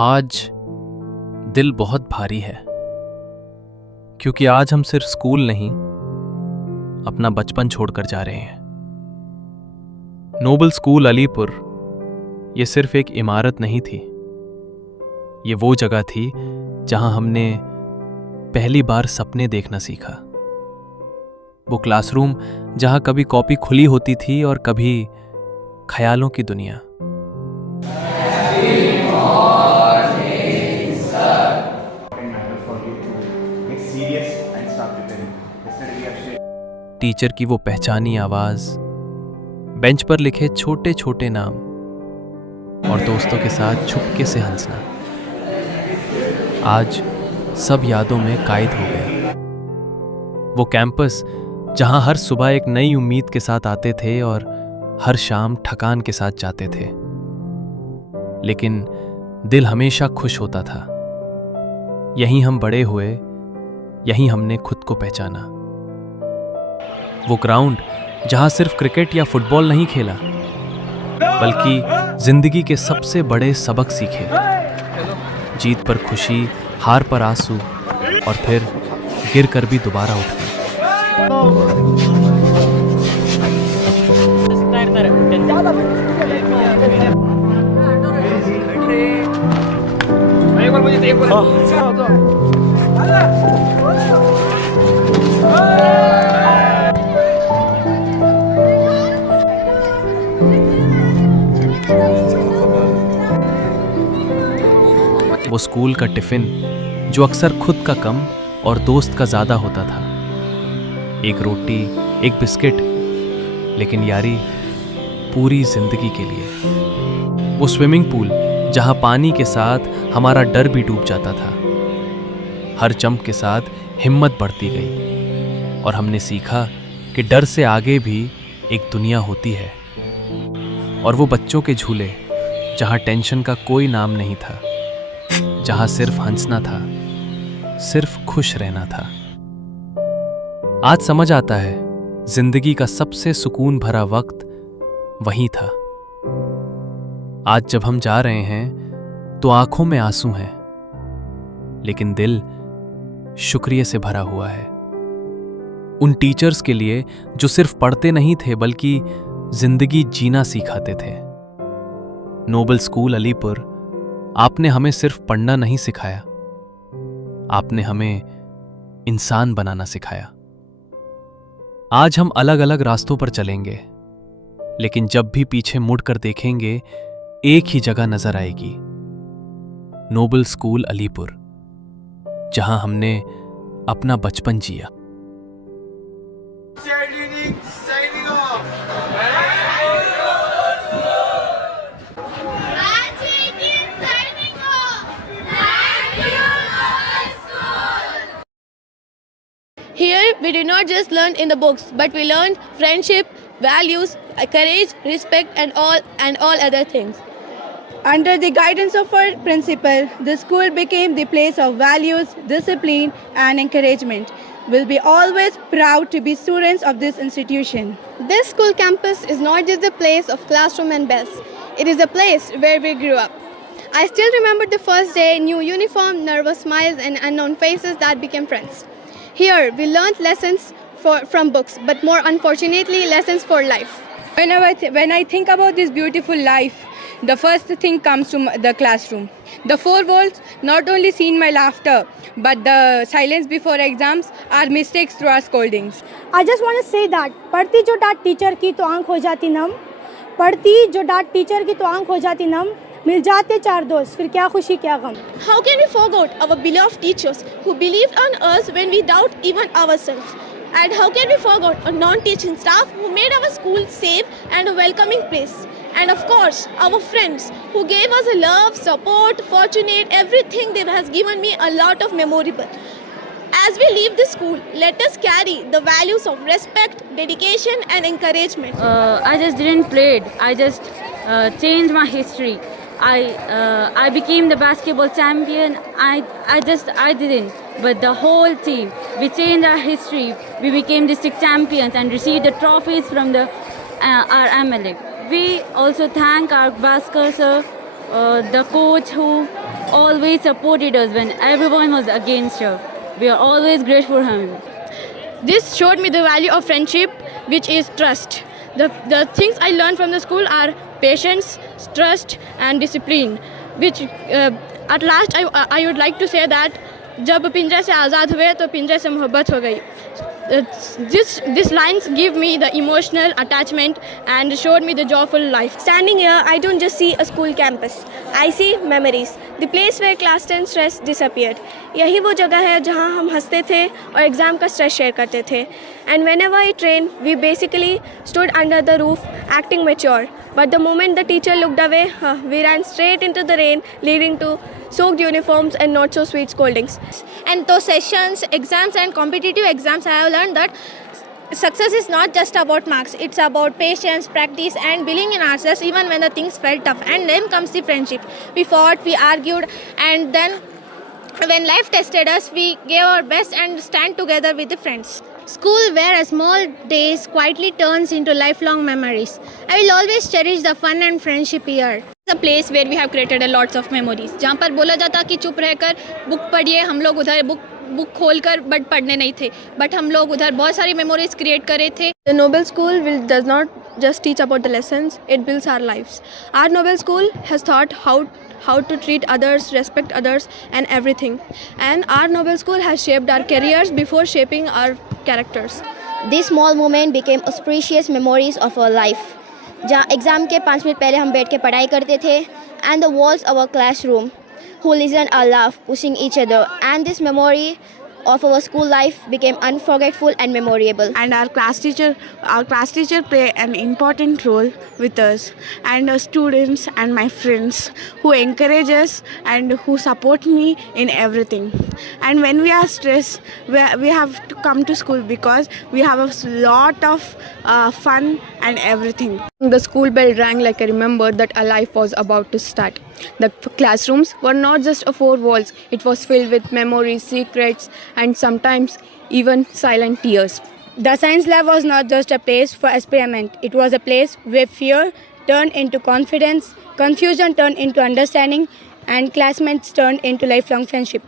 आज दिल बहुत भारी है क्योंकि आज हम सिर्फ स्कूल नहीं अपना बचपन छोड़कर जा रहे हैं। नोबल स्कूल अलीपुर ये सिर्फ एक इमारत नहीं थी, ये वो जगह थी जहां हमने पहली बार सपने देखना सीखा। वो क्लासरूम जहां कभी कॉपी खुली होती थी और कभी ख्यालों की दुनिया। टीचर की वो पहचानी आवाज, बेंच पर लिखे छोटे छोटे नाम और दोस्तों के साथ चुपके से हंसना आज सब यादों में कैद हो गया। वो कैंपस जहां हर सुबह एक नई उम्मीद के साथ आते थे और हर शाम थकान के साथ जाते थे, लेकिन दिल हमेशा खुश होता था। यहीं हम बड़े हुए, यहीं हमने खुद को पहचाना। वो ग्राउंड जहां सिर्फ क्रिकेट या फुटबॉल नहीं खेला, बल्कि जिंदगी के सबसे बड़े सबक सीखे। जीत पर खुशी, हार पर आंसू और फिर गिर कर भी दोबारा उठना। वो स्कूल का टिफिन जो अक्सर खुद का कम और दोस्त का ज्यादा होता था। एक रोटी, एक बिस्किट, लेकिन यारी पूरी जिंदगी के लिए। वो स्विमिंग पूल जहां पानी के साथ हमारा डर भी डूब जाता था। हर जंप के साथ हिम्मत बढ़ती गई और हमने सीखा कि डर से आगे भी एक दुनिया होती है। और वो बच्चों के झूले जहां टेंशन का कोई नाम नहीं था, जहां सिर्फ हंसना था, सिर्फ खुश रहना था। आज समझ आता है, जिंदगी का सबसे सुकून भरा वक्त वही था। आज जब हम जा रहे हैं तो आंखों में आंसू हैं, लेकिन दिल शुक्रिया से भरा हुआ है। उन टीचर्स के लिए जो सिर्फ पढ़ते नहीं थे बल्कि जिंदगी जीना सिखाते थे। नोबल स्कूल अलीपुर, आपने हमें सिर्फ पढ़ना नहीं सिखाया, आपने हमें इंसान बनाना सिखाया। आज हम अलग अलग रास्तों पर चलेंगे, लेकिन जब भी पीछे मुड़कर देखेंगे एक ही जगह नजर आएगी, नोबल स्कूल अलीपुर, जहां हमने अपना बचपन जिया। Here, we did not just learn in the books, but we learned friendship, values, courage, respect, and all other things. Under the guidance of our principal, the school became the place of values, discipline, and encouragement. We'll be always proud to be students of this institution. This school campus is not just a place of classroom and bells. It is a place where we grew up. I still remember the first day, new uniform, nervous smiles, and unknown faces that became friends. Here, we learned lessons from books, but more unfortunately, lessons for life. When I think about this beautiful life, the first thing comes to the classroom. The four walls not only seen my laughter, but the silence before exams, our mistakes through our scoldings. I just want to say that पढ़ती जो डांट teacher की तो आंख हो जाती नम, पढ़ती जो डांट टीचर की तो आंख हो जाती नम, मिल जाते चार दोस्त फिर क्या खुशी क्या गम। How can we forget our beloved teachers who believed on us when we doubt even ourselves? And how can we forget a non-teaching staff who made our school safe and a welcoming place? And of course, our friends who gave us a love, support, fortunate, everything they has given me a lot of memorable. As we leave the school, let us carry the values of respect, dedication and encouragement. I just didn't play it. I just changed my history. I became the basketball champion. I didn't, but the whole team. We changed our history. We became district champions and received the trophies from our MLA. We also thank our Bhaskar sir the coach who always supported us when everyone was against her. We are always grateful for him. This showed me the value of friendship, which is trust. The things I learned from the school are patience, trust, and discipline. Which at last I would like to say that जब पिंजरे से आज़ाद हुए तो पिंजरे से मोहब्बत हो गई. These lines give me the emotional attachment and showed me the joyful life. Standing here, I don't just see a school campus. I see memories. The place where class 10 stress disappeared. यही वो जगह है जहाँ हम हंसते थे और exam का स्ट्रेस शेयर करते थे. And whenever I trained, we basically stood under the roof, acting mature. But the moment the teacher looked away, we ran straight into the rain, leading to soaked uniforms and not so sweet scoldings. And those sessions, exams and competitive exams, I have learned that success is not just about marks. It's about patience, practice and believing in ourselves even when the things felt tough. And then comes the friendship. We fought, we argued, and then when life tested us, we gave our best and stand together with the friends. School, where a small days quietly turns into lifelong memories. I will always cherish the fun and friendship here. It's a place where we have created a lots of memories. जहाँ पर बोला जाता कि चुप रहकर book पढ़िए, हम लोग उधर बुक खोलकर बट पढ़ने नहीं थे, बट हम लोग उधर बहुत सारी मेमोरीज क्रिएट करे थे. The Nobel School does not just teach about the lessons; it builds our lives. Our Nobel School has taught how to treat others, respect others, and everything. And our Nobel School has shaped our careers before shaping our characters. This small moment became auspicious memories of our life. जहाँ exam के 5 minute पहले हम बैठ के पढ़ाई करते थे, and the walls of our classroom who listened or laughed, pushing each other, and this memory of our school life became unforgettable and memorable. And our class teacher play an important role with us, and our students and my friends who encourage us and who support me in everything. And when we are stressed, we have to come to school because we have a lot of fun and everything. The school bell rang like I remembered that a life was about to start. The classrooms were not just four walls, it was filled with memories, secrets, and sometimes even silent tears. The science lab was not just a place for experiment, it was a place where fear turned into confidence, confusion turned into understanding, and classmates turned into lifelong friendship.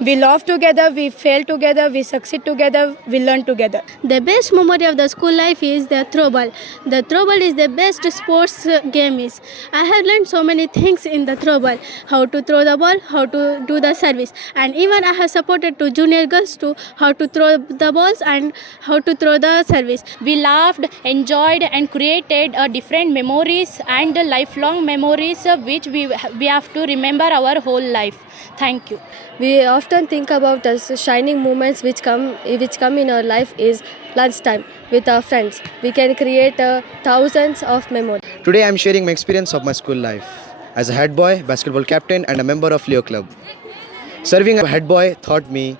We laughed together, we failed together, we succeed together, we learn together. The best memory of the school life is the throwball. The throwball is the best sports game is. I have learned so many things in the throwball. How to throw the ball, how to do the service. And even I have supported to junior girls to how to throw the balls and how to throw the service. We laughed, enjoyed and created different memories and lifelong memories which we have to remember our whole life. Thank you. We often think about the shining moments which come in our life is lunchtime with our friends. We can create thousands of memories. Today I am sharing my experience of my school life as a head boy, basketball captain and a member of Leo Club. Serving as a head boy taught me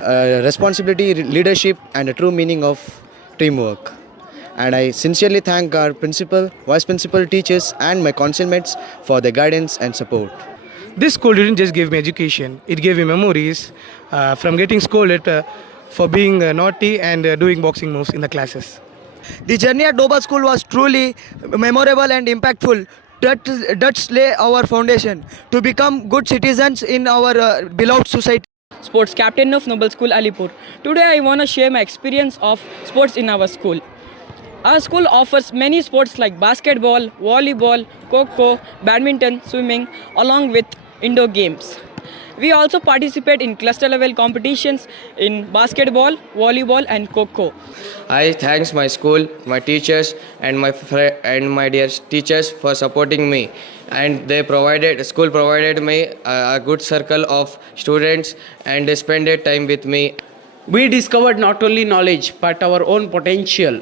responsibility, leadership and a true meaning of teamwork. And I sincerely thank our principal, vice principal, teachers and my councilmates for their guidance and support. This school didn't just give me education, it gave me memories from getting scolded for being naughty and doing boxing moves in the classes. The journey at Nobel School was truly memorable and impactful. That lay our foundation to become good citizens in our beloved society. Sports captain of Nobel School Alipur. Today I want to share my experience of sports in our school. Our school offers many sports like basketball, volleyball, kho-kho, badminton, swimming, along with indoor games. We also participate in cluster level competitions in basketball, volleyball and kho-kho. I thanks my school, my teachers and my dear teachers for supporting me, and school provided me a good circle of students and they spent time with me. We discovered not only knowledge but our own potential.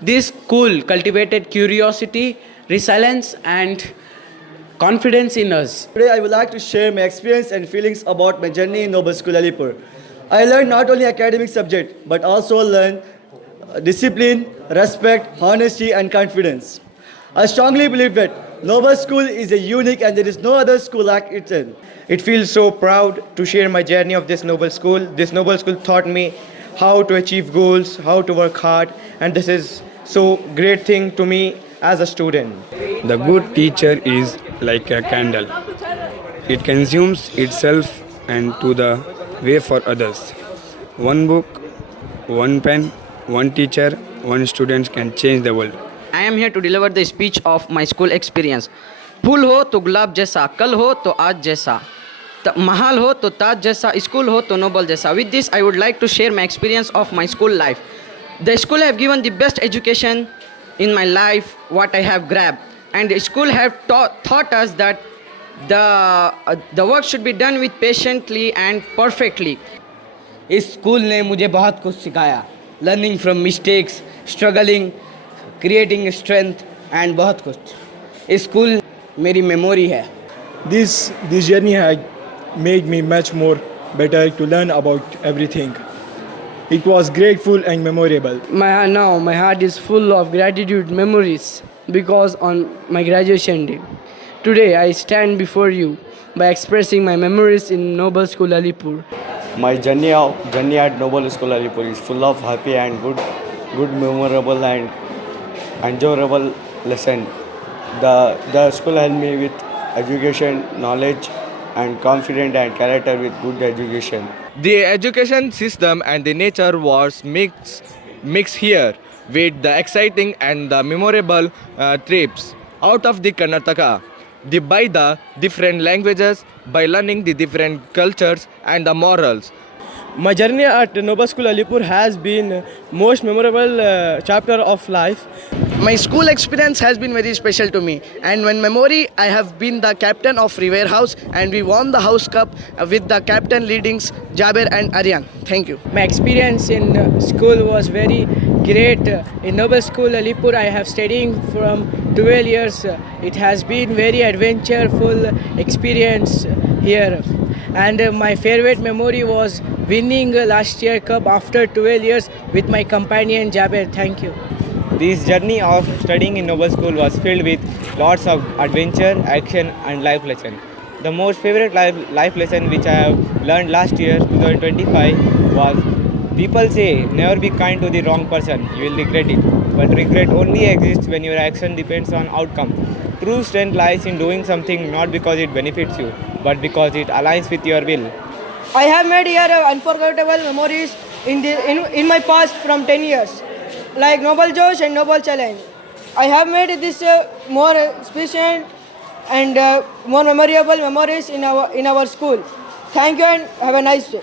This school cultivated curiosity, resilience and confidence in us. Today I would like to share my experience and feelings about my journey in Nobel School Alipur. I learned not only academic subject but also learned discipline, respect, honesty and confidence. I strongly believe that Nobel School is a unique and there is no other school like it. It feels so proud to share my journey of this Nobel School. This Nobel School taught me how to achieve goals, how to work hard, and this is so great thing to me as a student. The good teacher is like a candle. It consumes itself and to the way for others. One book, one pen, one teacher, one student can change the world. I am here to deliver the speech of my school experience. फूल हो तो गुलाब जैसा, कल हो तो आज जैसा, महल हो तो ताज जैसा, स्कूल हो तो नोबल जैसा. With this, I would like to share my experience of my school life. The school have given the best education in my life, what I have grabbed. And the school have taught us that the work should be done with patiently and perfectly. इस school ने मुझे बहुत कुछ सिखाया. Learning from mistakes, struggling, creating strength and बहुत कुछ. इस school मेरी मेमोरी है. This journey had made me much more better to learn about everything. It was grateful and memorable. My heart is full of gratitude memories because on my graduation day, today I stand before you by expressing my memories in Noble School Alipur. My journey at Noble School Alipur is full of happy and good memorable and enjoyable lesson. The school helped me with education, knowledge, and confidence and character with good education. The education system and the nature was mixed here with the exciting and the memorable trips out of the Karnataka. By the different languages, by learning the different cultures and the morals. My journey at Noble School Alipur has been most memorable chapter of life. My school experience has been very special to me, and when memory, I have been the captain of Revere House, and we won the House Cup with the captain leadings Jaber and Aryan. Thank you. My experience in school was very great. In Noble School Alipur, I have studying from 12 years. It has been very adventureful experience here, and my favorite memory was winning last year cup after 12 years with my companion Jaber. Thank you. This journey of studying in Noble School was filled with lots of adventure, action and life lesson. The most favorite life lesson which I have learned last year, 2025, was people say never be kind to the wrong person, you will regret it. But regret only exists when your action depends on outcome. True strength lies in doing something not because it benefits you, but because it aligns with your will. I have made here unforgettable memories in my past from 10 years, like Noble Josh and Noble Challenge. I have made this more special and more memorable memories in our school. Thank you and have a nice day.